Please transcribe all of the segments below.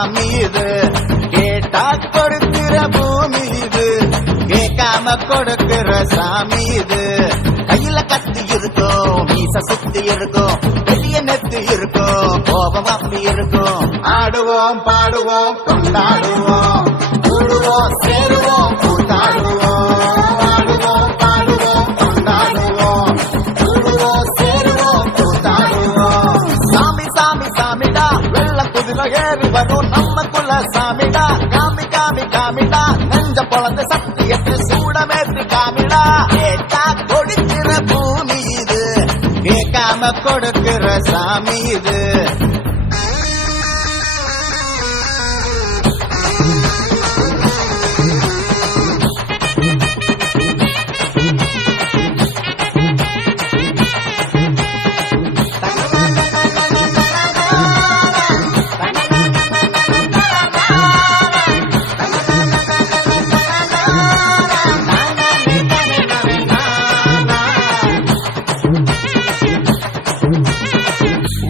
சாமி இது. கேட்டா கொடுக்கிற பூமி இது, கேட்காம கொடுக்கிற சாமி இது. கையில கத்தி இருக்கும், மீச சுத்தி இருக்கும், பெரிய நெத்து இருக்கும், கோபம் அப்படி இருக்கும். ஆடுவோம் பாடுவோம் கொண்டாடுவோம், கூடுவோம் சேருவோம் கூத்தாடுவோம். ஆடுவோம் பாடுவோம் கொண்டாடுவோம், கூடுவோம் சேருவோம் கூத்தாடுவோம். சாமி சாமி சாமிடா, வெள்ள குதிரை ஏறி வரும் நம்ம குல சாமிடா. காமி காமி காமிடா, நெஞ்ச பொழந்த சத்தியத்தை சூடமேற்றி காமிடா. கேட்டா கொடுக்கிற பூமி இது, கேட்காம கொடுக்கிற சாமி இது.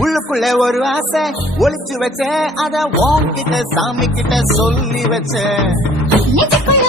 உள்ளுக்குள்ள ஒரு ஆசை ஒளிச்சு வச்சேன், அத உன்கிட்ட சாமி கிட்ட சொல்லி வச்சேன். நெஞ்சுக்குள்ள